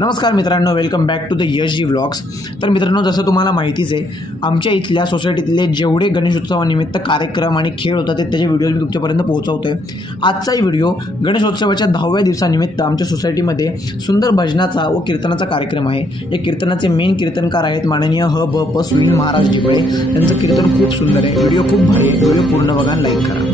नमस्कार मित्रांनो, welcome back to the Yashji vlogs. तर मित्रांनो, जसं तुम्हाला माहितीच आहे, आमच्या इथल्या सोसायटीतले जेवढे गणेशोत्सवानिमित्त कार्यक्रम आणि खेळ होतात त्याचे व्हिडिओज मी तुमच्यापर्यंत पोहोचवतोय। आजचाही व्हिडिओ गणेशोत्सवाच्या 10व्या दिवसानिमित्त आमच्या सोसायटीमध्ये सुंदर भजनाचा व कीर्तनाचा कार्यक्रम आहे। या कीर्तनाचे मेन कीर्तनकार आहेत माननीय ह.ब.प. सुनील महाराज ढिपळे। त्यांचं कीर्तन खूप सुंदर आहे। व्हिडिओ खूप भारी आहे। व्हिडिओ पूर्ण बघा, लाईक करा।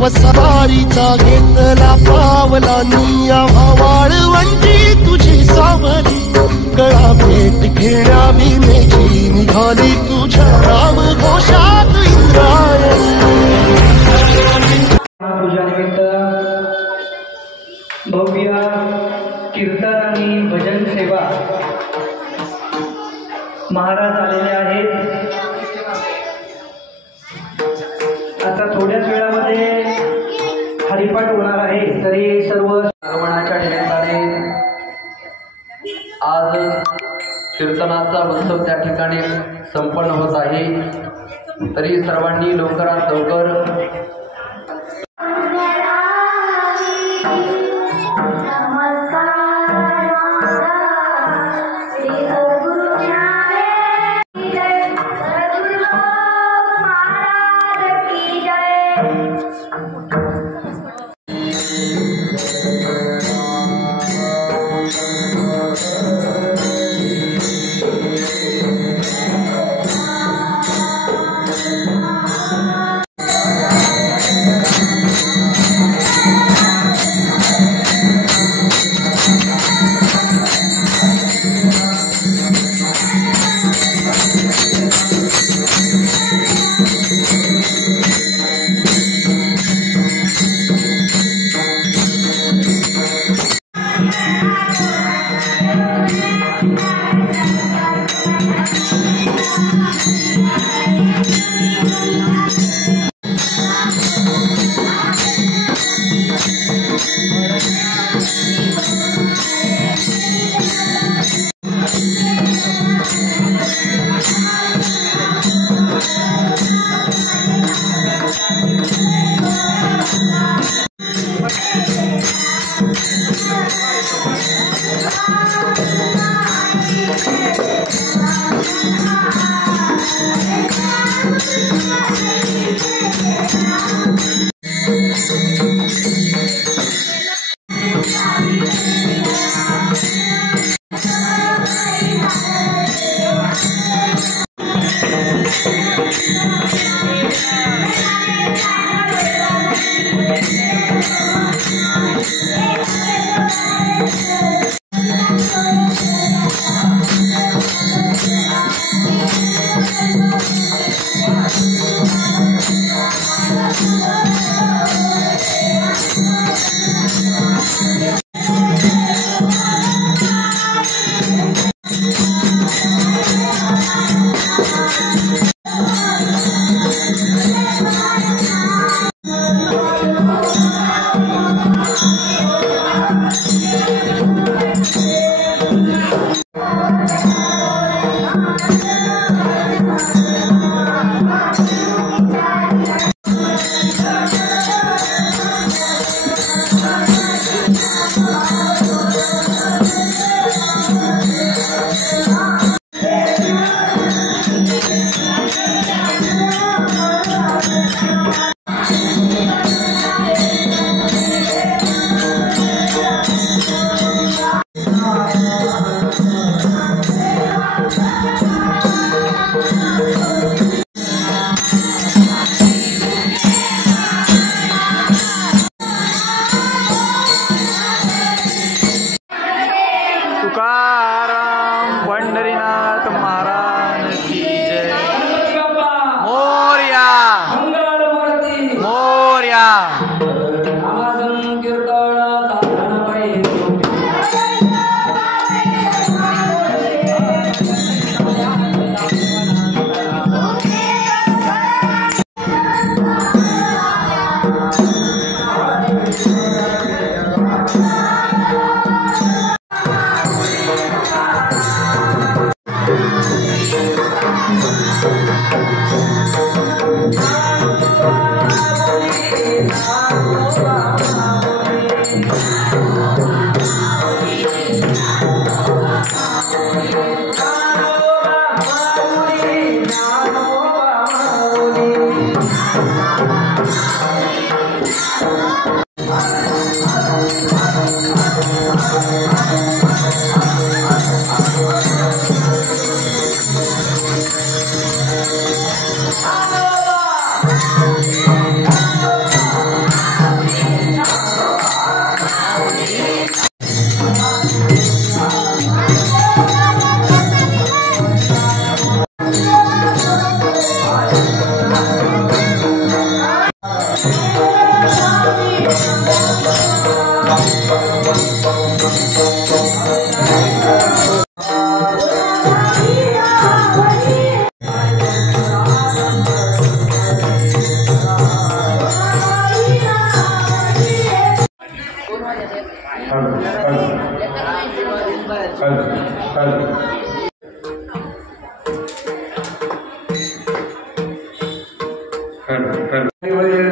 वसारीचा घेतला पावला निया वाळवंटी तुझी सावली गळा भेट घेण्या भीमेची निघाली तुझ्या राम घोषात इंद्रायणी। पूजानिमित्त भव्य कीर्तन आणि भजन सेवा महाराज आलेले आहेत। आता थोड्याच वेळामध्ये हरिपाठ होणार आहे। तरी सर्व श्रवणाच्या निमित्ताने आज कीर्तनाचा उत्सव त्या ठिकाणी संपन्न होत आहे। तरी सर्वांनी लवकरात लवकर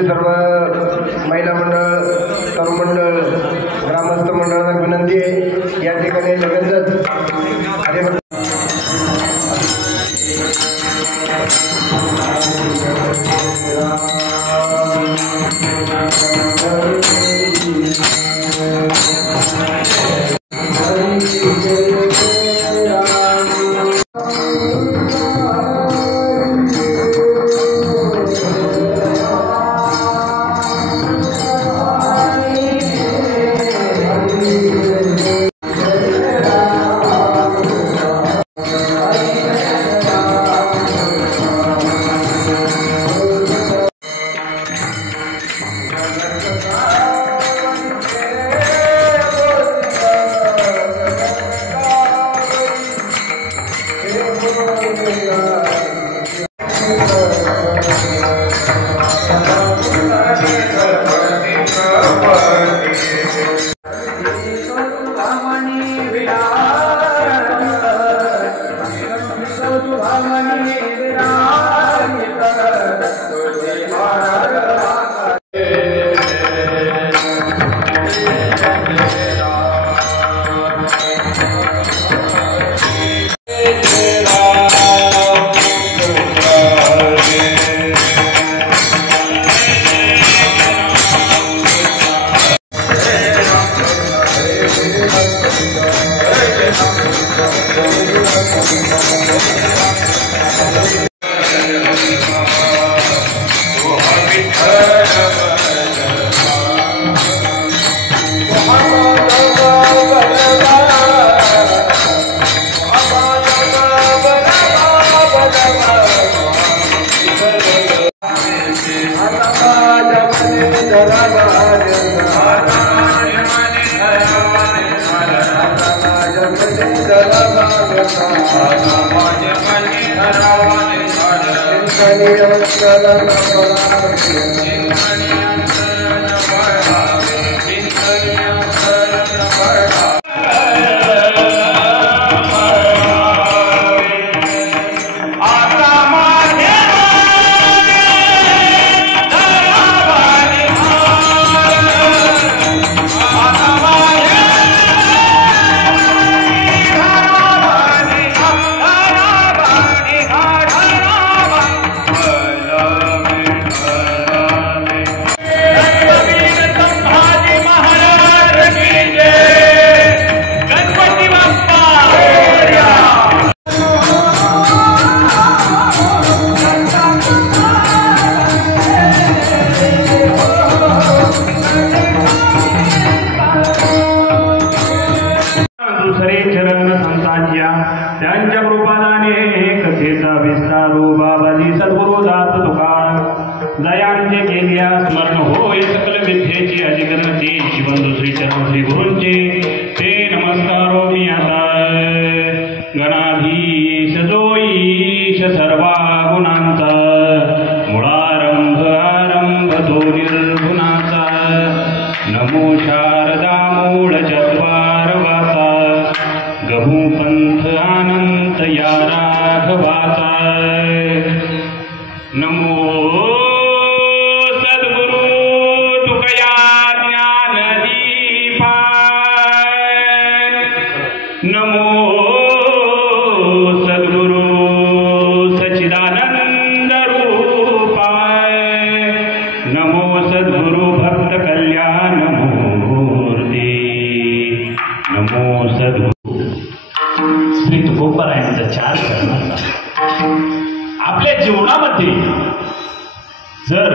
सर्व महिला मंडळ, तरुण मंडळ, ग्रामस्थ मंडळांना विनंती आहे या ठिकाणी लगेचच त्यांच्या कृपादाने कथेचा विस्तारू बाबाजी सद्गुरु दास तुकार दयांचे केल्या स्मरण होय सकल विद्येची अधिकरणते शिवंदु श्री चरण श्री गुरूंचे ते नमस्कारो मी आता गणाधीश जोईश सर्वा गुणांचा मुळारंभ आरंभ तो निर्गुणाचा नमो शारदा मूळ चत्वार वाचा गहू पंथ अनंत या राघवाचा नमो सद्गुरु तुकया ज्ञानदीपा नमो सद्गुरु सच्चिदानंद रूपा जर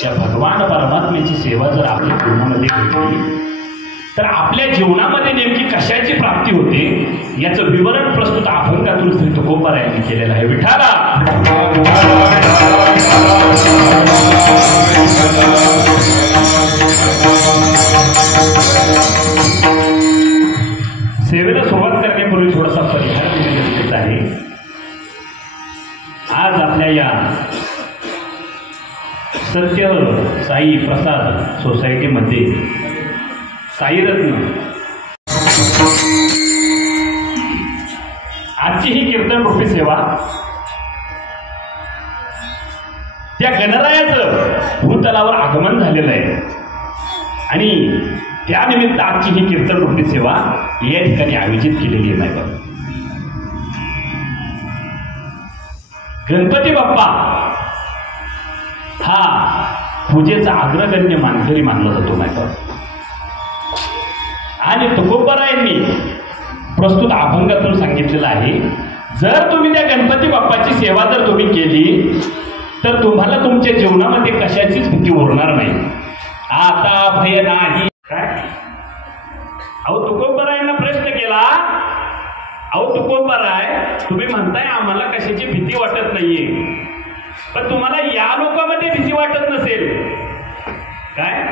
त्या भगवान परमात्म्याची सेवा जर आपल्या जीवनामध्ये घेतली तर आपल्या जीवनामध्ये नेमकी कशाची प्राप्ती होते याचं विवरण प्रस्तुत अभंगातून श्री तुकोबारायांनी केलेलं आहे. विठाला सेवेला सुरुवात करण्यापूर्वी थोडासा परिहार गरजेचं आहे. आज आपल्या या सत्य साई प्रसाद सोसायटीमध्ये साईरत्न आजची ही कीर्तन रूपी सेवा त्या गणरायाचं भूतलावर आगमन झालेलं आहे आणि त्यानिमित्त आजची ही कीर्तन रूपी सेवा या ठिकाणी आयोजित केलेली आहे. नाही गणपती बाप्पा हा पूजेचा अग्रगण्य मानकरी मानला जातो. नाही आणि तुकोबारायांनी प्रस्तुत अभंगातून सांगितलेलं आहे, जर तुम्ही त्या गणपती बाप्पाची सेवा जर तुम्ही केली तर तुम्हाला तुमच्या जीवनामध्ये कशाचीच भीती उरणार नाही. आता भय नाही. काय अहो तुकोबारायांना प्रश्न केला, अहो तुकोबाराय तुम्ही म्हणताय आम्हाला कशाची भीती वाटत नाहीये, पण तुम्हाला या लोकांमध्ये भीती वाटत नसेल काय?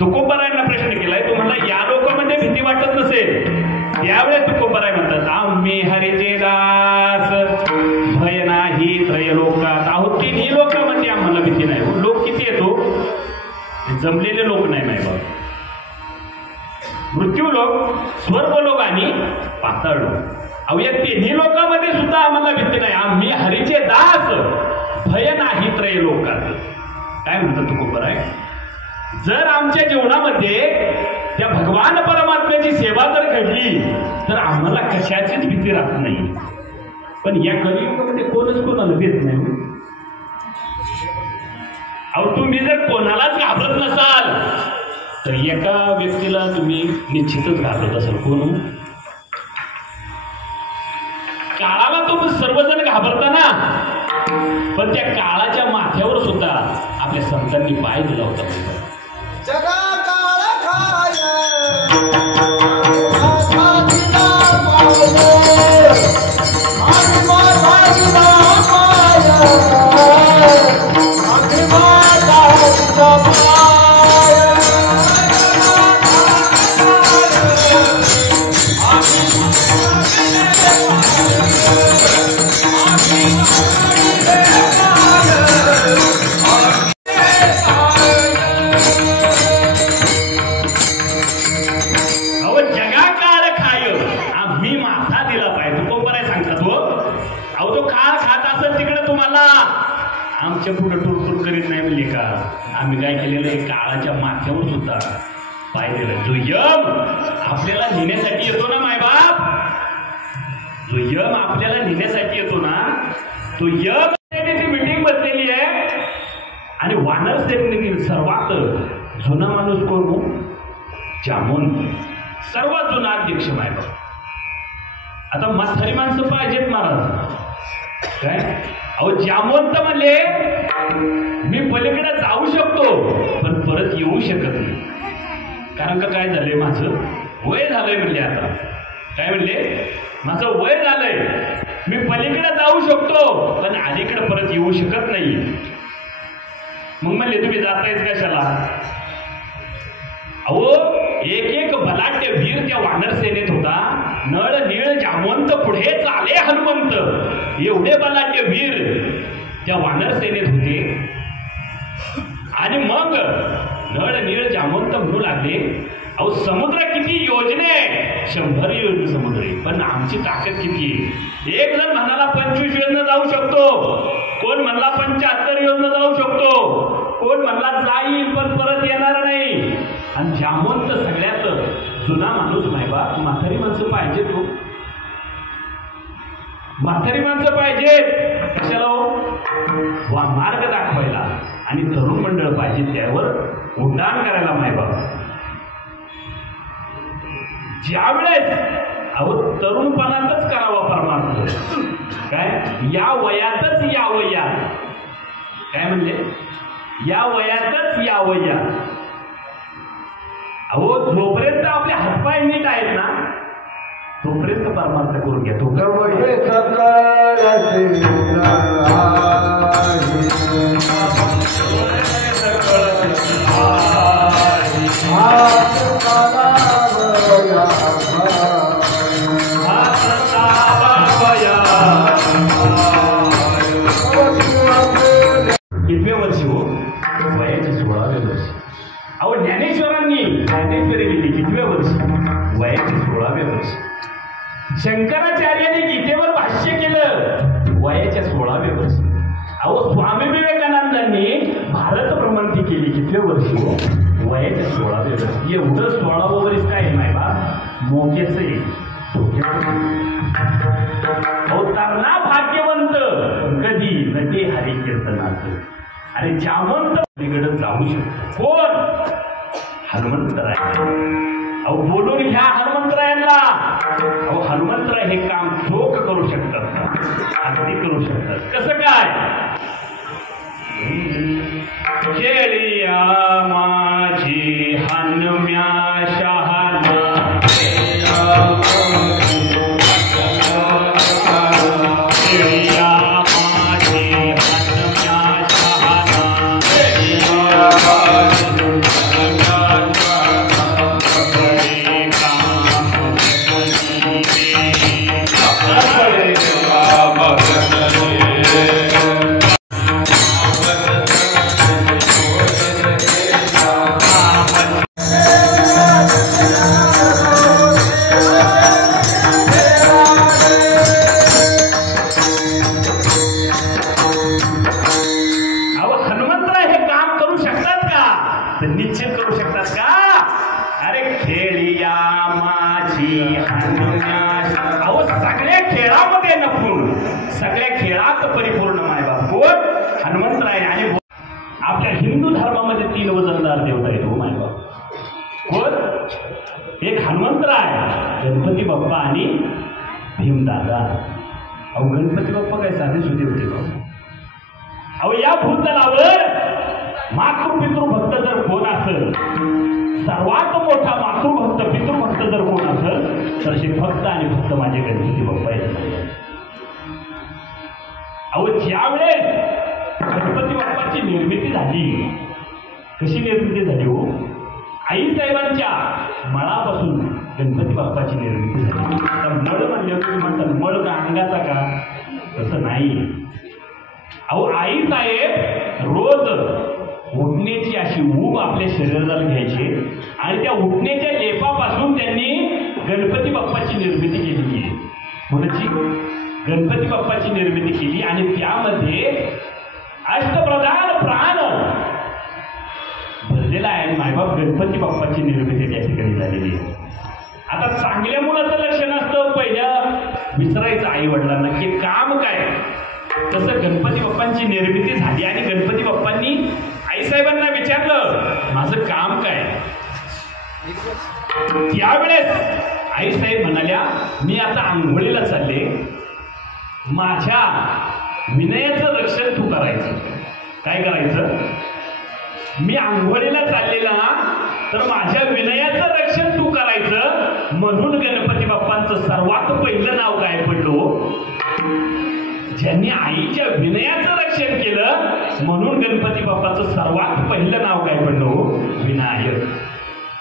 तुकोबारायांना प्रश्न केलाय, तुम्हाला या लोकांमध्ये भीती वाटत नसेल. त्यावेळेस तुकोबाराय म्हणतात, आम्ही हरीचे दास भय नाही त्रयलोकात. अहो तिन्ही लोकांमध्ये आम्हाला भीती नाही. लोक किती येतो? जमलेले लोक नाही बाबा. मृत्यू लोक, स्वर्ग लोक आणि पाताळ लोक. अहो या तिन्ही लोकांमध्ये सुद्धा आम्हाला भीती नाही. आम्ही हरीचे दास भय नाही त्रयलोकात. काय म्हणतात तुकोबाराय? जर आमच्या जीवनामध्ये त्या भगवान परमात्म्याची सेवा जर घडली तर आम्हाला कशाचीच भीती राहत नाही. पण या कलियुगामध्ये कोणच कोणाला भीत नाही. अहो तुम्ही जर कोणालाच घाबरत नसाल तर एका व्यक्तीला तुम्ही निश्चितच घाबरत असाल. कोण? काळाला तुम्ही सर्वजण घाबरता ना, पण त्या काळाच्या माथ्यावर सुद्धा आपल्या संतांनी पाय दिला होता. जगा काळ खाय आमच्या पुढे टुरटूर करीत नाही म्हणजे का? आम्ही काय केलेलं आहे, काळाच्या माथ्यावर सुद्धा पाय दिलं. जो यम आपल्याला नेण्यासाठी येतो ना मायबाप, जो यम आपल्याला नेण्यासाठी येतो ना, तो यम सेनेची मीटिंग बसलेली आहे आणि वानर सेनेतील सर्वात जुना माणूस कोण हो? जामवंत. सर्वात जुना अध्यक्ष मायबाप. आता म्हातारी माणसं पाहिजेत महाराज. काय अहो जामवंत म्हणले मी पलीकडे जाऊ शकतो पण परत येऊ शकत नाही. कारण का काय झालंय, माझं वय झालंय म्हणले. आता काय म्हणले, माझं वय झालंय, मी पलीकडे जाऊ शकतो पण अलीकडे परत येऊ शकत नाही. मग म्हणले तुम्ही जातायच कशाला? अहो एक एक बलाढ्य वीर त्या वानर सेनेत होता. नळ नीळ जामवंत पुढे चाले हनुमंत. एवढे बलाढ्य वीर त्या वानर सेनेत होते. आणि मग नळ नीळ जामवंत म्हणू लागले, अहो समुद्र किती योजने, 100 योजने समुद्र, पण आमची ताकद किती आहे? एक जण म्हणाला 25 योजना जाऊ शकतो, कोण म्हणला 75 योजना जाऊ शकतो, कोण म्हणला जाईल पण परत येणार नाही. आणि जामवंत सगळ्यात जुना माणूस मायबा. म्हातारी माणसं पाहिजे, तो म्हातारी माणसं पाहिजेत कशाला हो? मार्ग दाखवायला. आणि तरुण मंडळ पाहिजे त्यावर उड्डाण करायला मायबाप. ज्यावेळेस अहो तरुणपणातच करावा परमार्थ. काय या वयातच या वयात काय म्हणले, या वयातच या वयात. अहो जोपर्यंत आपले हातपाय नीट आहेत ना तोपर्यंत परमार्थ करून घ्या. कितव्या वर्षी हो? वयाच्या 16व्या वर्षी. अहो ज्ञानेश्वरांनी ज्ञानेश्वरी लिहिली कितव्या वर्षी? वयाच्या 16व्या वर्षी. शंकराचार्यांनी गीतेवर भाष्य केलं वयाच्या 16व्या वर्षी. अहो स्वामी विवेकानंदांनी भारत भ्रमंती केली कितव्या वर्षी हो? वयाच्या 16व्या वर्षी. एवढं 16वं वर्ष काय नाही बा मोठेच आहे. अहो तरणा भाग्यवंत कधी नटे हरी कीर्तनात. अरे जामंत तिकडे जाऊ शकतो कोण? हनुमंतराय. अहो बोलून घ्या हनुमंतरायांना. अहो हनुमंतराय हे काम चोख करू शकतात का? अगदी करू शकतात. कसं काय? केलिया माझी हनुम्या शहाणा सगळ्या खेळात परिपूर्ण मायबाप कोण? हनुमंतराय. आणि आपल्या हिंदू धर्मामध्ये 3 वजनदार देवता आहेत हो मायबाप. कोण? एक हनुमंतराय, गणपती बाप्पा आणि भीमदादा. अहो गणपती बाप्पा काय साधे सुधे होते का? अहो या भूतलावर मातृपितृभक्त जर कोण असेल, सर्वात मोठा मातृभक्त पितृभक्त जर कोण असेल तर हे भक्त आणि भक्त माझे गणपती बाप्पा आहेत. अहो ज्यावेळेस गणपती बाप्पाची निर्मिती झाली, कशी निर्मिती झाली हो? आईसाहेबांच्या मळापासून गणपती बाप्पाची निर्मिती झाली. तर मळ म्हणजे तुम्ही म्हणतात मळ का अंगाचा का? तसं नाही. अहो आईसाहेब रोज उठण्याची अशी ऊब आपल्या शरीराला घ्यायची आणि त्या उठण्याच्या लेपापासून त्यांनी गणपती बाप्पाची निर्मिती केली. कोणाची? गणपती बाप्पाची निर्मिती केली. आणि त्यामध्ये अष्टप्रधान प्राण भरलेला आहे. मायबाप गणपती बाप्पाची निर्मिती त्या ठिकाणी झालेली आहे. आता चांगल्या मुलाचं लक्षण असतं पहिलं विचारायचं आई वडिलांना की काम काय. तसं गणपती बाप्पांची निर्मिती झाली आणि गणपती बाप्पांनी आईसाहेबांना विचारलं माझं काम काय. त्यावेळेस आईसाहेब म्हणाल्या मी आता आंघोळीला चालले, माझ्या विनयाचं रक्षण तू करायचं. काय करायचं? मी आंघोळीला चाललेला तर माझ्या विनयाचं रक्षण तू करायचं. म्हणून गणपती बाप्पांचं सर्वात पहिलं नाव काय पडलो? ज्यांनी आईच्या विनयाचं रक्षण केलं म्हणून गणपती बाप्पाचं सर्वात पहिलं नाव काय पडलो? विनायक.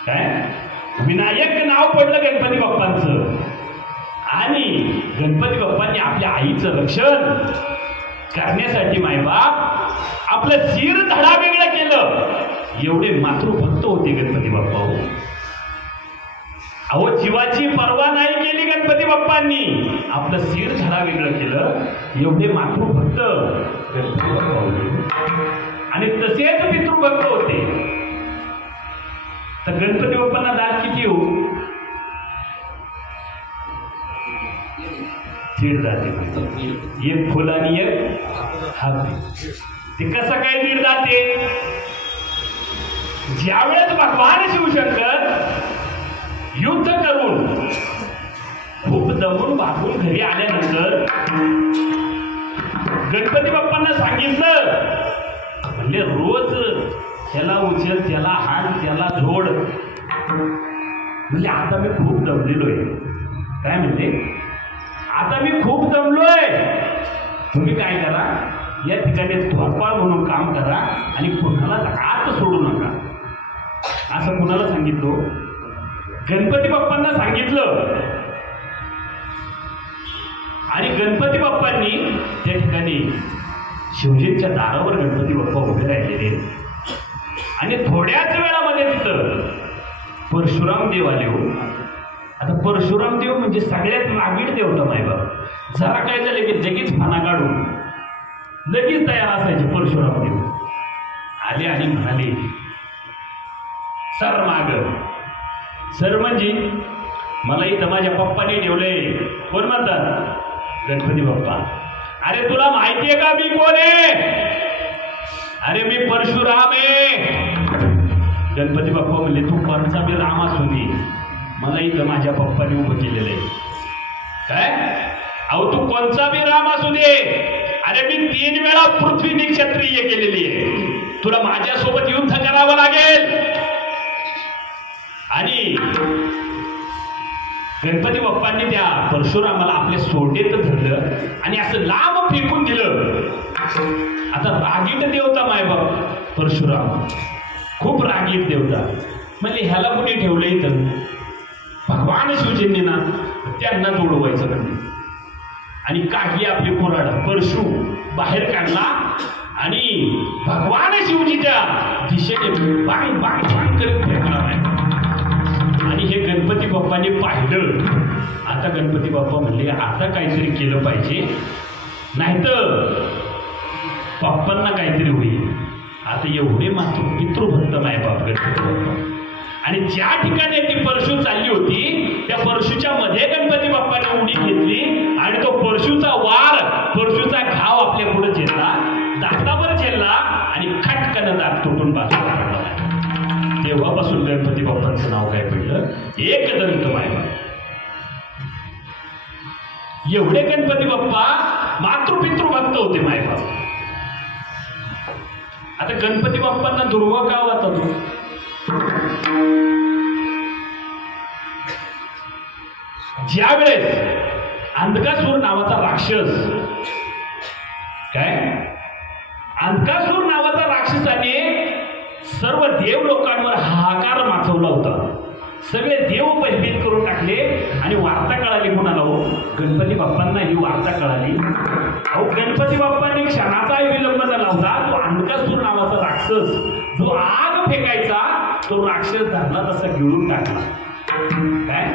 काय? विनायक नाव पडलं गणपती बाप्पांचं. आणि गणपती बाप्पांनी आपल्या आईचं रक्षण करण्यासाठी मायबाप आपलं शिर धडा वेगळं केलं. एवढे मातृभक्त होते गणपती बाप्पा. अहो जीवाची पर्वा नाही केली गणपती बाप्पांनी, आपलं शिर धडा वेगळं केलं. एवढे मातृभक्त गणपती बाप्पा होते आणि तसेच पितृभक्त होते. तर गणपती बाप्पांना दात किती हो? 1.5 दाते. एक फुल आणि एक हात. ते कसं काय 1.5 दाते? ज्यावेळेस भगवान शिवशंकर युद्ध करून खूप दमून भागून घरी आल्यानंतर गणपती बाप्पांना सांगितलं, म्हणजे रोज त्याला उचल, त्याला हाण, त्याला जोड. म्हणजे आता मी खूप दमलेलो आहे. काय म्हणते? आता मी खूप दमलोय. तुम्ही काय करा, या ठिकाणी थोरपाळ म्हणून काम करा आणि कुणालाच आत सोडू नका. असं कुणाला सांगितलं? गणपती बाप्पांना सांगितलं. आणि गणपती बाप्पांनी त्या ठिकाणी शिवजींच्या दारावर गणपती बाप्पा उभे राहिलेले आणि थोड्याच वेळामध्ये तिथं परशुराम देव आले. हो, आता परशुराम देव म्हणजे सगळ्यात रागीट देवता मायबाप. जरा काय झाले की लगेच फाना काढून लगेच तयार असायचे. परशुराम देव आले आणि म्हणाले, सर माग. सर म्हणजे मला इथं माझ्या पप्पाने ठेवले. कोण म्हणतात? गणपती बाप्पा. अरे तुला माहितीये का मी कोण आहे? अरे मी परशुराम आहे. गणपती बाप्पा म्हणले, तू कोणचा बी राम असू दे, मला इथं माझ्या पप्पाने उभं केलेलं आहे. काय? अहो तू कोणचा बी राम असू दे, अरे मी 3 वेळा पृथ्वी निक्षत्रिय केलेली आहे. तुला माझ्यासोबत युद्ध करावं लागेल. आणि गणपती बाप्पांनी त्या परशुरामाला आपल्या सोंडेत धरलं आणि असं लांब फेकून दिलं. आता रागीट देवता मायबाप परशुराम, खूप रागीट देवता. म्हणजे ह्याला कुणी ठेवलं इथं? भगवान शिवजींनी ना त्यांना जोडवायचं नाही. आणि काही आपली कुऱ्हाड परशु बाहेर काढला आणि भगवान शिवजीच्या दिशेने बांग बांग बांग करत फेकला नाही. आणि हे गणपती बाप्पांनी पाहिलं. आता गणपती बाप्पा म्हणले, आता काहीतरी केलं पाहिजे, नाहीतर बाप्पांना काहीतरी होईल. आता एवढे मात्र पितृभक्त मायबाप गणपती बाप्पा. आणि ज्या ठिकाणी ती परशु चालली होती त्या परशुच्या मध्ये गणपती बाप्पाने उडी घेतली आणि तो परशुचा वार, परशुचा घाव आपल्या पुढे झेलला, दातावर झेलला आणि खटकन दात तुटून बाजूला काढला. तेव्हापासून गणपती बाप्पांचं नाव काय पडलं? एकदंत मायबाप. एवढे गणपती बाप्पा मातृपितृभक्त होते मायबाप. आता गणपती बाप्पांना दुर्वा का होता तो? ज्या वेळेस अंधकासूर नावाचा राक्षस, काय अंधकासूर नावाचा राक्षसाने सर्व देव लोकांवर हाहाकार माचवला होता. सगळे देव भयभीत करून टाकले आणि वार्ता कळाली कोणाला? हो, गणपती बाप्पांना ही वार्ता कळाली. अहो गणपती बाप्पांनी क्षणाचाही विलंब झाला होता. तो अंधकासूर नावाचा राक्षस जो आग फेकायचा तो राक्षस धरला तसा गिळून टाकला. काय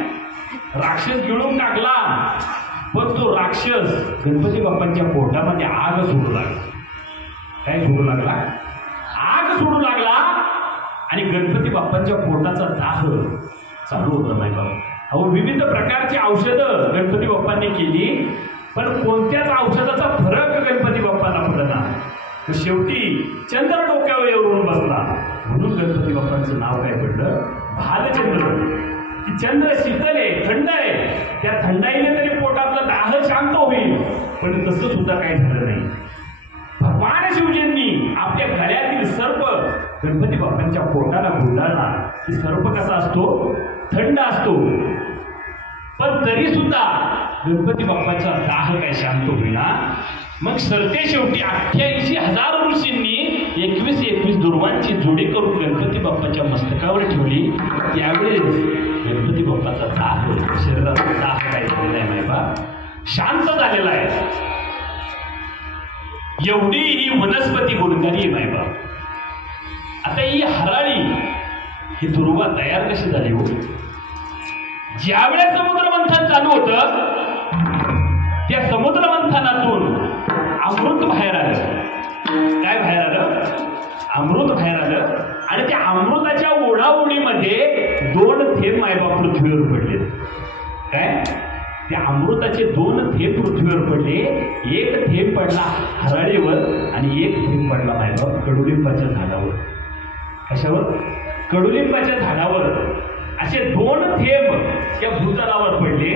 राक्षस गिळून टाकला, पण तो राक्षस गणपती बाप्पांच्या पोटामध्ये आग सोडू लागला. काय सोडू लागला? आग सोडू लागला. आणि गणपती बाप्पांच्या पोटाचा दाह चालू होता मायबाप. अहो विविध प्रकारची औषधं गणपती बाप्पांनी केली, पण कोणत्याच औषधाचा फरक गणपती बाप्पांना पडला. शेवटी चंद्र डोक्यावर येऊन बसला. म्हणून गणपती बाप्पांचं नाव काय पडलं? भालचंद्र. की चंद्र शीतल आहे, थंड आहे, त्या थंडाईने तरी पोटातला दाह शांत होईल. पण तसं सुद्धा काही झालं नाही. भगवान शिवजींनी आपल्या गळ्यातील सर्प गणपती बाप्पांच्या पोटाला गुंडाळला. की सर्प कसा असतो? थंड असतो. पण तरी सुद्धा गणपती बाप्पाचा दाह काय शांत होईना. मग सरते शेवटी 88,000 ऋषींनी 21 दुर्वांची जोडी करून गणपती बाप्पाच्या मस्तकावर ठेवली. त्यावेळेस गणपती बाप्पाचा दाह, शरीराचा दाह काय झालेला आहे मायबा? शांत झालेला आहे. एवढी ही वनस्पती गुणकारी आहे मायबा. आता ही हराळी, ही दुर्वा तयार कशी झाली? हो, ज्यावेळेस समुद्र मंथन चालू होतं त्या समुद्र मंथनातून अमृत बाहेर आलं. काय बाहेर आलं? अमृत बाहेर आलं. आणि त्या अमृताच्या ओढाओढीमध्ये 2 थेंब मायबाप पृथ्वीवर पडले. काय? त्या अमृताचे 2 थेंब पृथ्वीवर पडले. एक थेंब पडला हराळीवर आणि एक थेंब पडला मायबाप कडुलिंबाच्या झाडावर. कशावर? कडुलिंबाच्या झाडावर. असे 2 थेंब त्या भूतलावर पडले.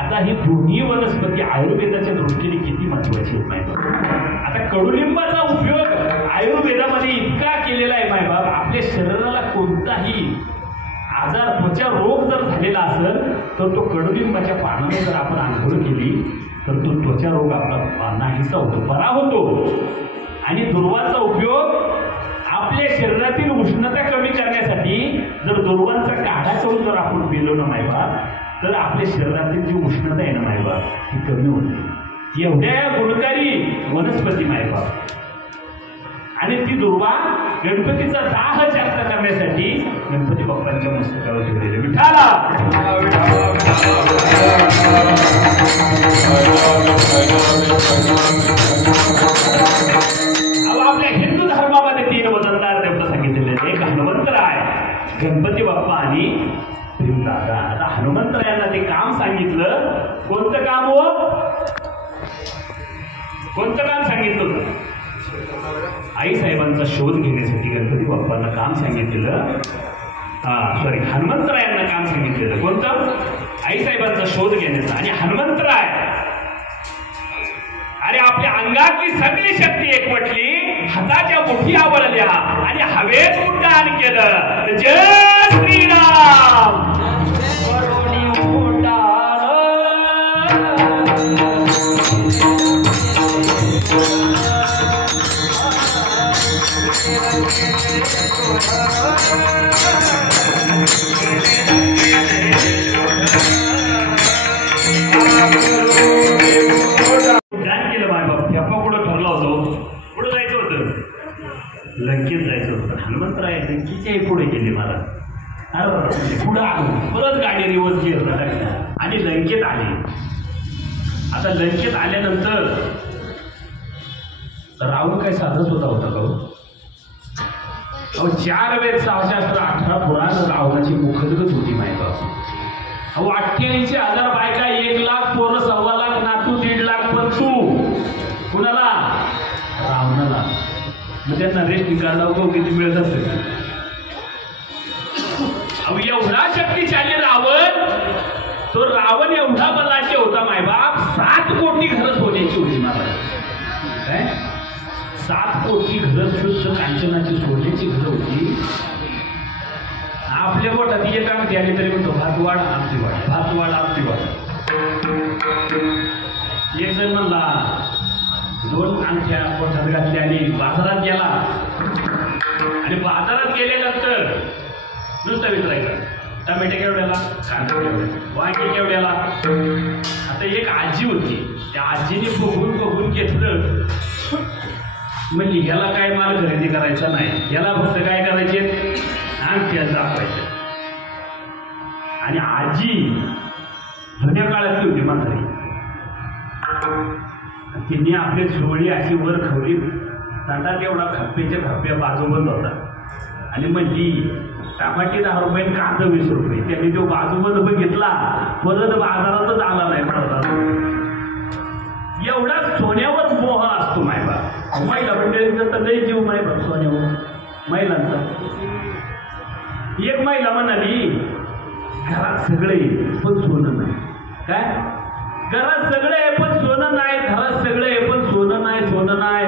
आता ही दोन्ही वनस्पती आयुर्वेदाच्या दृष्टीने किती महत्वाची आहेत मायबाप. आता कडुलिंबाचा उपयोग आयुर्वेदामध्ये इतका केलेला आहे मायबाप. कोणताही आजार त्वचा रोग जर झालेला असेल तर तो कडुलिंबाच्या पानाने जर आपण आंघोळ केली तर तो त्वचा रोग आपला नाहीसा होतो, बरा होतो. आणि दुर्वांचा उपयोग आपल्या शरीरातील उष्णता कमी करण्यासाठी जर दुर्वांचा काढा करून जर आपण पिलो ना मायबा तर आपल्या शरीरातील जी उष्णता आहे ना मायबा ती कमी होते. एवढ्या गुणकारी वनस्पती मायबा. आणि ती दुर्वा गणपतीचा दाह जास्त करण्यासाठी गणपती बाप्पांच्या मस्तकावर ठेवलेले. विठाला आपल्या हिंदू धर्मामध्ये 3 वजनदार देवता सांगितलेले. एक हनुमंतराय, गणपती बाप्पा आणि भीमदादा. आता हनुमंतरायांना ते काम सांगितलं. कोणतं काम हो? कोणतं काम सांगितलं होतं? आई साहेबांचा शोध घेण्यासाठी गणपती बाप्पांना काम सांगितलेलं. हनुमंतरायांना काम सांगितलेलं. कोणतं? आई साहेबांचा शोध घेण्याचा. आणि हनुमंतराय अरे आपल्या अंगातली सगळी शक्ती एकवटली, हाताच्या मुठी आवळल्या आणि हवेत उड्डाण केलं. जय श्रीराम. लंकेत जायचं होतं. हनुमंतराय लंकेच्याही पुढे गेले मला. पुढं आलो, परत गाडी रिवर्स घेतला आणि लंकेत आले. आता लंकेत आल्यानंतर रावण काय साधत होता का? 4 वेद 618 पुराण रावणाची मुखदगत होती माहिती. 88,000 बायका, 1 लाख पोरं, 1.25 लाख नातू, 1.5 लाख पंतू. कुणाला? रावणाला. मग त्यांना रेस्ट निकालावं किती मिळत असेल. एवढा शक्तिशाली रावण, तो रावण एवढा बलाचे होता मायबाप. 7 कोटी घरं सोन्याची होती मला. काय 7 कोटी घरं शुद्ध कांचनाची सोन्याची घरं होती. आपल्या पोटात एक अंगठी आली तरी म्हणतो भातवाड आमची वाड, भातवाड आमची वाड. एक जण म्हणला 2 अंगठ्या पोटात घातल्या आणि बाजारात गेला. आणि बाजारात गेल्यानंतर नुसतं विचारायचं टमाटे केवढ्याला, कांदा केवढ्याला, वांगी केवढ्याला. आता एक आजी होती, त्या आजीने बघून घेतलं. म्हणजे ह्याला काय माल खरेदी करायचा नाही, याला फक्त काय करायचे अंगठ्या दाखवायचे. आणि आजी जुन्या काळातली होती म्हातारी. तिने आपली सोळी अशी वर खवली, ताटात एवढा खप्प्याच्या खप्प्या बाजूबंद होता. आणि म्हणली टमाटे 10 रुपये, कांदा 20 रुपये. त्यांनी तो बाजूबंद बघितला, परत बाजारातच आला नाही पडला. एवढा सोन्यावर मोह असतो मायबा. महिला मंडळींचा तर लई जीव मायबा सोन्यावर. महिलांचा एक महिला म्हणाली घरात सगळे पण सोनं नाही. काय घरात सगळे आहे पण सोनं नाही, घरात सगळे आहे पण सोनं नाही, सोनं नाही.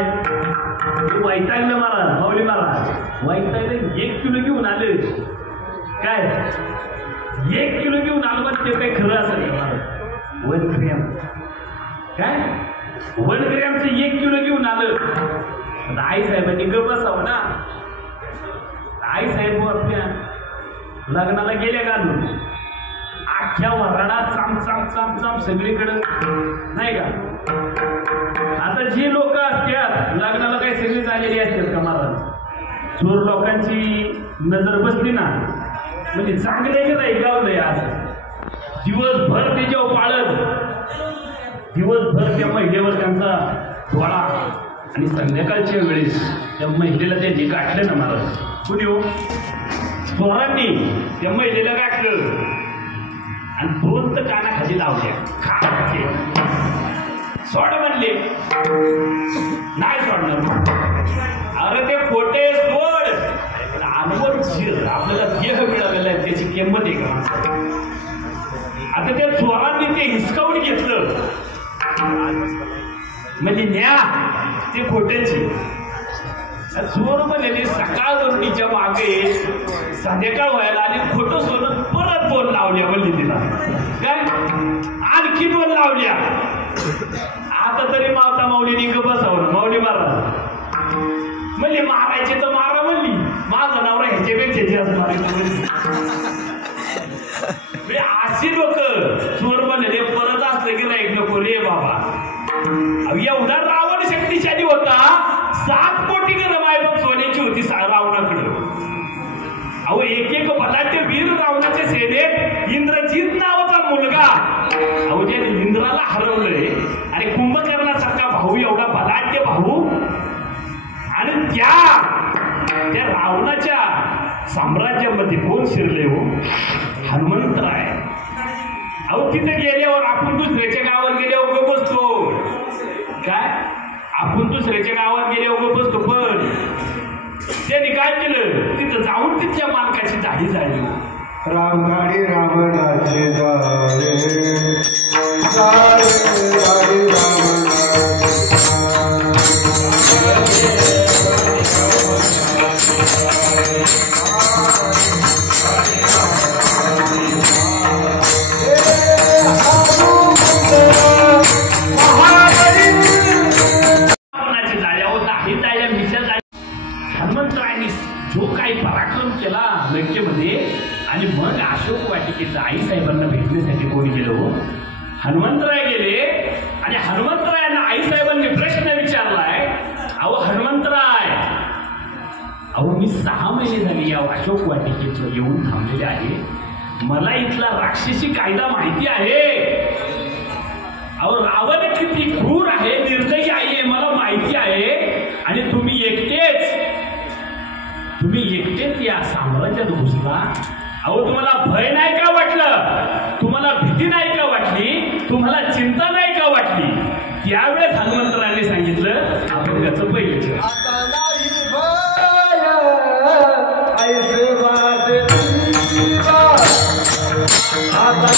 वैतागलं मला, माऊली मला वैतागलं. 1 किलो घेऊन आले. काय 1 किलो घेऊन आलं पण ते काही खरं असेल का? 1 ग्रॅम. काय 1 ग्रॅमचं 1 किलो घेऊन आलं. आता आई साहेबांनी गप बसावं ना. आई साहेब आपल्या लग्नाला गेल्या घालून अख्ख्या वराडात चाम सगळीकडं नाही का. आता जी लोक असतात लग्नाला काही सगळी झालेली असतात का महाराज. चोर लोकांची नजर बसली ना म्हणजे चांगले नाही गावलंय. आज दिवसभर त्याच्यावर पाळत, दिवसभर त्या महिलेवर त्यांचा डोळा. आणि संध्याकाळच्या वेळेस त्या महिलेला त्यांनी गाठलं ना महाराज. कुणी हो? चोरांनी त्या महिलेला गाठलं आणि 2 तर कानाखाली लावल्या. सोड म्हणले, नाही सोडणार. अरे ते खोटे सोड. अनवर जीर आपल्याला देह मिळालेला आहे त्याची किंमत आहे का? आता त्या चोरांनी ते हिसकावून घेतलं म्हणजे न्या ते खोट्याची. चोर म्हणलेली सकाळ दोन्हीच्या मागे संध्याकाळ व्हायला आणि खोटं सोनं परत 2 लावल्या म्हणली तिला. काय आणखी 2 लावल्या. आता तरी मावता माऊलीनी ग बसावं. माऊली मारा म्हणली मारायचे तर मारा म्हणली. माझा नवरा ह्याच्यापेक्षा जास्त मारायचं. अशी लोक चोर म्हणलेले परत असले की राईट नको रे बाबा. एवढा रावण शक्तिशाली होता. 7 कोटी मायबाप सोन्याची होती रावणाकडे. अहो एक बलाढ्य वीर रावणाच्या सेनेत इंद्रजित नावाचा मुलगा. अहो ज्या इंद्राला हरवलंय आणि कुंभकर्णासारखा भाऊ, एवढा बलाढ्य भाऊ, आणि त्या रावणाच्या साम्राज्यामध्ये कोण शिरले हो? हनुमंतराय. अहो तिथे गेल्यावर आपण दुसऱ्याच्या गावात गेल्यावर उगं बसतो. काय आपण दुसऱ्याच्या गावात गेल्यावर उगं बसतो. पण त्यांनी काय केलं? तिथं जाऊन तिथल्या मालकाची दाढी झाली. राम गाडी रावणाचे जाळे गाडी हनुमंतरायांनी जो काही पराक्रम केला लंकेमध्ये, आणि मग अशोक वाटिकेचं आईसाहेबांना भेटण्यासाठी कोणी गेलो? हनुमंतराय गेले. आणि हनुमंतरायांना आईसाहेबांनी प्रश्न विचारलाय, अहो हनुमंतराय, अहो मी 6 महिने झाले या अशोक वाटिकेचं येऊन थांबलेले आहे. मला इथला राक्षसी कायदा माहिती आहे. अहो रावण किती क्रूर आहे, निर्दयी आहे, मला माहिती आहे. आणि तुम्ही एकटेच या साम्राज्यात घुसला. अहो तुम्हाला भय नाही का वाटलं? तुम्हाला भीती नाही का वाटली? तुम्हाला चिंता नाही का वाटली? त्यावेळेस हनुमंतरायांनी सांगितलं, आपण त्याचं पहिलं आता नाही भय ऐसे वाटे आता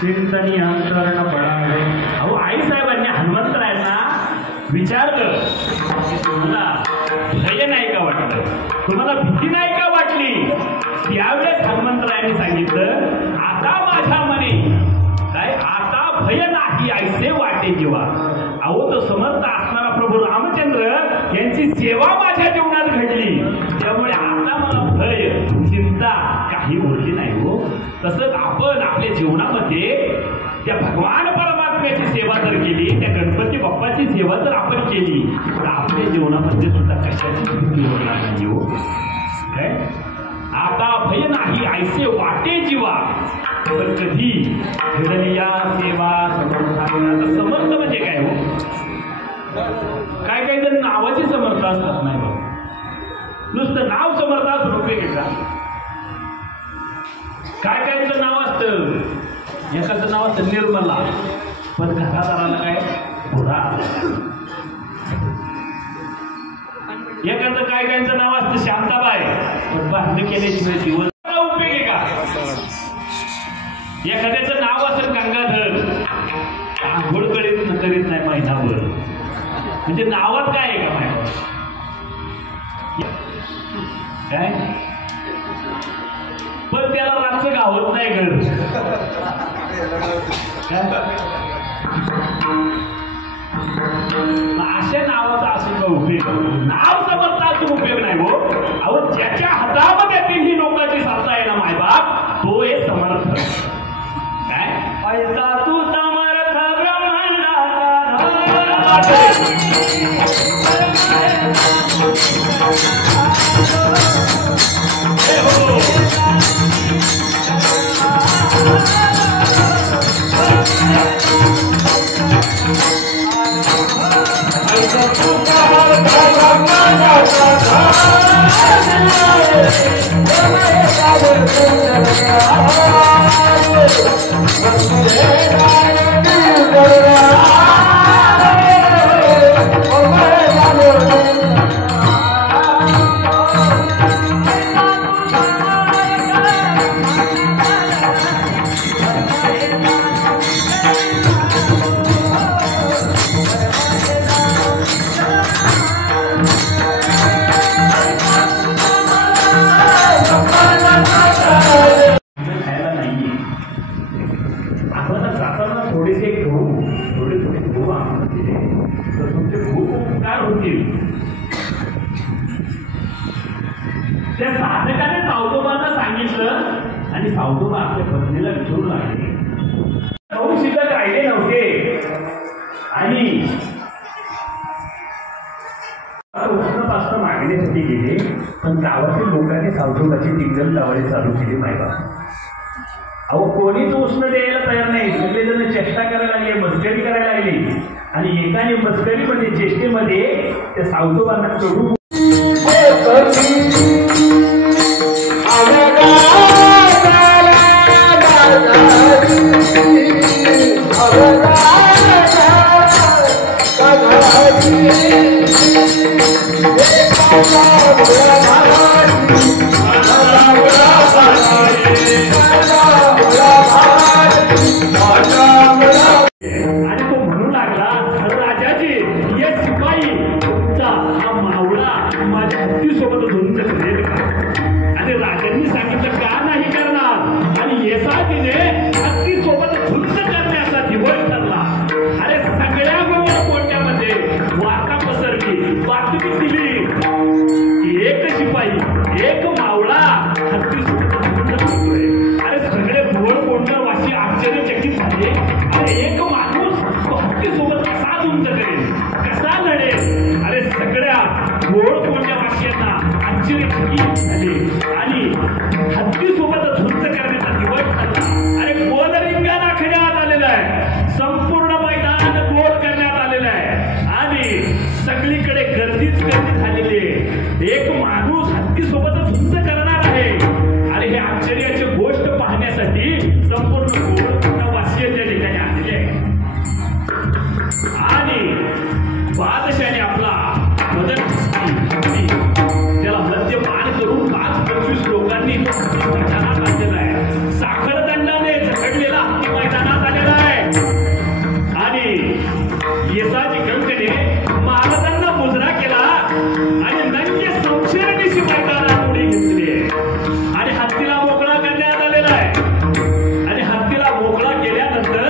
चिंतनी अंतरण पडावे. अहो आईसाहेबांनी हनुमंतरायांना विचारलं की तुम्हाला भय नाही का वाटलं? तुम्हाला भीती नाही का वाटली? त्यावेळेस हनुमंतरायांनी सांगितलं, आता माझ्या मने काय आता भय नाही ऐसे वाटे जीवा. अहो तो समर्थ असणारा प्रभू रामचंद्र यांची सेवा माझ्या जीवनात घडली, त्यामुळे आता मला भय चिंता काही उरली नाही हो. तसंच आपण आपल्या जीवनामध्ये त्या भगवान परमात्म्याची सेवा जर केली, त्या गणपती बाप्पाची सेवा जर आपण केली, तर आपल्या जीवनामध्ये सुद्धा कशाची भीती होणार नाही हो. काय आता भय नाही ऐसे वाटे जीवा. पण कधी घडली या सेवा समर्थांना. समर्थ म्हणजे काय हो? काय काही जण नावाची समर्थ असतात. नाही बाबा, नुसतं नाव समर्थ असून उपयोग आहे का? काय कायचं नाव असतं, एकाचं नाव असतं निर्मला, पण घरादाराला काय बुडा. एकाचं काय कायचं नाव असतं शांताबाई, पण भांडण केल्याशिवाय दिवस उपयोग आहे का? एखाद्याचं नाव असेल गंगाधर, आंघोळ करीत नाही महिनाभर, म्हणजे नावात काय आहे का माहिती? काय पण त्याला रातचं गावत नाही घर. अशा नावाचा असून का उपयोग? नाव समजता असून उपयोग नाही हो. अहो ज्याच्या हातामध्ये ही लोकांची सत्ता आहे ना मायबाप, तो हे समर्थ. काय पैसा खायला नाहीये. आपण जाताना थोडेसे गहू थोडे गहू आम्हाला दिले तर तुमचे खूप उपकार होतील. त्या साधकाने सावतोबांना सांगितलं आणि सावतोबा आपल्या पत्नीला विचारू लागले. गहू शिल्लक राहिले नव्हते आणि उष्णपास्त्र मागण्यासाठी गेले, पण गावातील लोकांनी सावतोबाची टिंगल लावायला चालू केली. मायबा अहो कोणीच उष्ण द्यायला तयार नाही. सगळेजण चेष्टा करायला लागले, मस्करी करायला लागली आणि एकाने मस्करीमध्ये चेष्टेमध्ये त्या सावतोबांना चढू आणि तो म्हणू लागला, राजाजी ये शिपाई तुमचा हा मावळा माझ्या हत्तीसोबत झुंज करेल का? आणि राजांनी सांगितलं का नाही करणार. आणि येसाजीने हत्तीसोबत झुंज करण्याचा दिवस ठरला. अरे सगळ्या कोणत्यामध्ये वार्ता पसरली, बातमी दिली. एक शिपाई एक मावळा हत्तीसोबत झुंज करतोय. अरे सगळे भोळ कोंडण वाशी आश्चर्यचकित झाले. अरे एक माणूस हत्तीसोबत कसा झुंज करेल, कसा लढेल? अरे सगळ्या भोळ कोंडण्या वाशियांना आश्चर्यचकित झाले आणि हत्तीसोबत झुंज करण्याचा दिवस ठरला. अरे गोल रिंगण आखण्यात आलेलं आहे, संपूर्ण मैदान गोल करण्यात आलेलं आहे आणि सगळीकडे गर्दीच गर्दी झालेली आहे. एक माणूस हत्तीसोबत झुंज करणार आहे. आणि हे आश्चर्याची गोष्ट पाहण्यासाठी संपूर्ण गोल वासियांच्या ठिकाणी आलेले आहे. आणि बादशाने आपला मदत त्याला मद्यपान करून 5-25 लोकांनी मैदानात आणलेला आहे. साखरदंडाने झगडलेला हत्ती मैदानात आलेला आहे. आणि येसाजी गंगने महाराजांना मुजरा केला आणि नंगे संशयनिशी मैदानात उडी घेतली आणि हत्तीला मोकळा करण्यात आलेला आहे. आणि हत्तीला मोकळा केल्यानंतर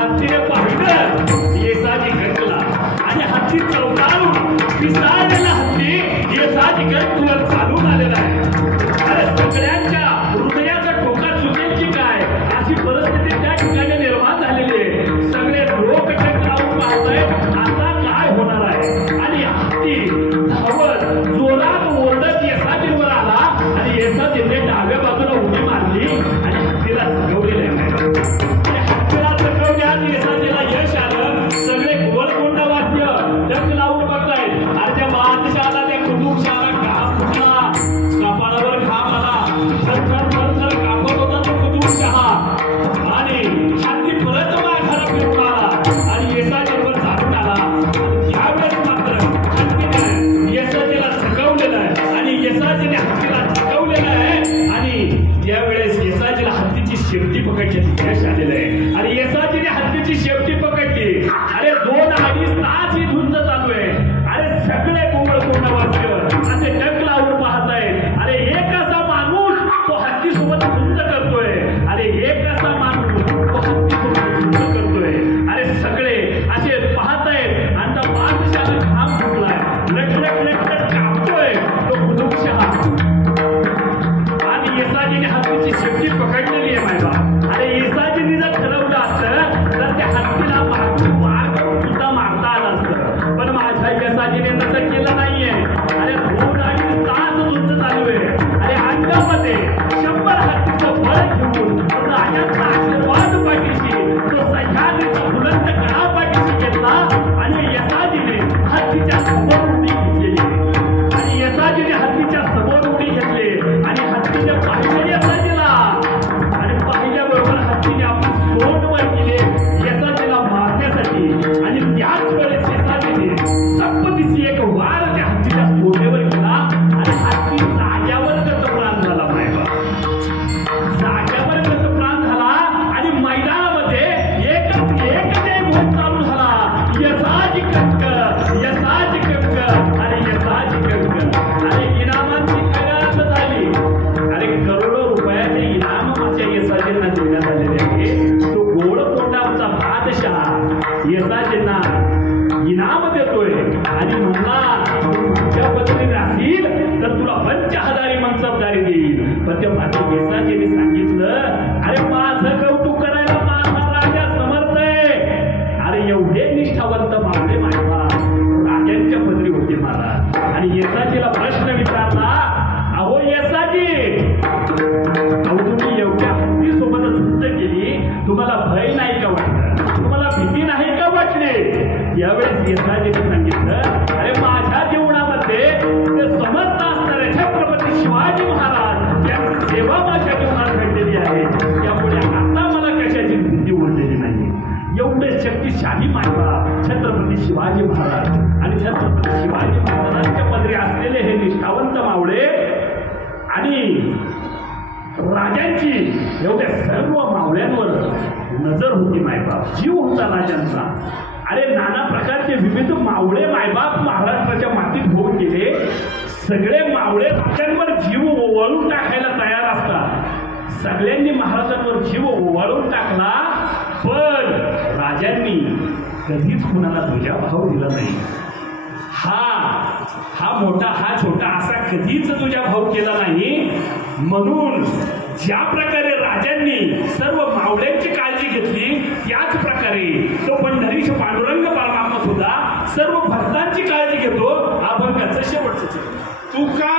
हत्तीने पाहिलं येसाजी गंगला आणि हत्ती चौकारून पिसाळलेला हत्ती येसाजी गंगवर चालून आलेला आहे. अरे सगळ्यांच्या हृदयाचा ठोका चुकेल की काय अशी परिस्थिती त्या ठिकाणी निर्माण झालेली आहे. सगळे लोक लावून पाहतायत आता काय होणार आहे. आणि हत्ती धावत जोरात ओरडत येसाजीवर आला आणि येसाजीने डाव्या बाजूला उडी मारली आणि हत्तीला जगवलेलं आहे. आणि हत्तीला जगवण्यात येसाजीला यश आलं. सगळे गोलकोंडा वाद्य डग लावून बघतायत. आणि त्या बादशाहाला त्या कुटुंबशाला घाम फुटला, कपाळावर घाम आला, थरथर कापत होता तो कुटुंबशहा. आणि हत्ती परत माघारा फिरून आला आणि येसाजीवर चालून आला. यावेळेस मात्र हत्तीने येसाजीला जगवलेलं आहे आणि येसाजीने हत्तीला जगवलेलं आहे. आणि यावेळेस येसाजीला हत्तीची शेपटी पकडण्याची यश आलेलं आहे. आणि येसाजीने हत्तीची शेपटी पकडली. अरे 2-2.5 तास ही झुंज चालू आहे. अरे सगळे कोंड वाचले असे डग लावून पाहतायत. अरे एक असा माणूस तो हत्तीसोबत झुंज करतोय. अरे एक असा माणूस तो हत्तीसोबत झुंज करतोय. अरे सगळे असे पाहतायत. आता बादशाला घाम फुटलाय, लटलट कापतोय तो कुतुबशहा. आणि येसाजीने हत्तीची शेपटी पकडलेली आहे मायबा. अरे येसाजीने जर ठरवलं असतं तर त्या हत्तीला मार सुद्धा मारता आलं असतं. येसाचेंना इनाम देतोय आणि म्हणला तुझ्या पत्नीने असेल तर तुला 50,000 मनसबदारी देईल. पण त्या येसाचेने सांगितलं, अरे माझं कौतुक करायला माझा राजा समर्थ आहे. अरे एवढे निष्ठावंत मावळे माझ्या राजांच्या पदरी होते महाराज. आणि येसाचीला प्रश्न विचारला, अहो येसाची, अहो तुम्ही एवढ्या हत्तीसोबतच युद्ध केली, तुम्हाला भय नाही का वाटलं, तुम्हाला भीती नाही का वाटली? यावेळेस येसाजीने सांगितलं, अरे माझ्या जीवनामध्ये ते समर्थ असणारे छत्रपती शिवाजी महाराज यांची सेवा माझ्या जीवनात घडलेली आहे, त्यामुळे आता मला कशाची भीती उरलेली नाही. एवढे शक्तिशाली मायबा छत्रपती शिवाजी महाराज आणि छत्रपती शिवाजी महाराजांच्या पदरी असलेले हे निष्ठावंत मावळे आणि राजांची एवढ्या सर्व मावळ्यांवर नजर होती मायबाप, जीव होता राजांचा. अरे नाना प्रकारचे विविध मावळे मायबाप महाराष्ट्राच्या मातीत होऊन गेले. सगळे मावळे राजांवर जीव ओवाळून टाकायला तयार असतात. सगळ्यांनी महाराजांवर जीव ओवाळून टाकला, पण राजांनी कधीच कुणाला दुजाभाव दिला नाही. हा मोठा हा छोटा असा कधीच तुझ्याभाव केला नाही. म्हणून ज्या प्रकारे राजांनी सर्व मावळ्यांची काळजी घेतली, त्याच प्रकारे तो पंढरीश पांडुरंग परमात्मा सुद्धा सर्व भक्तांची काळजी घेतो. आपण त्याचं शेवटचं तुका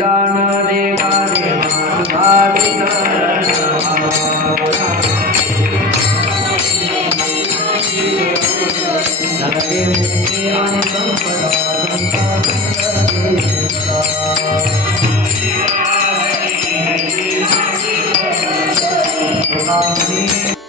दान देवा देवा आणि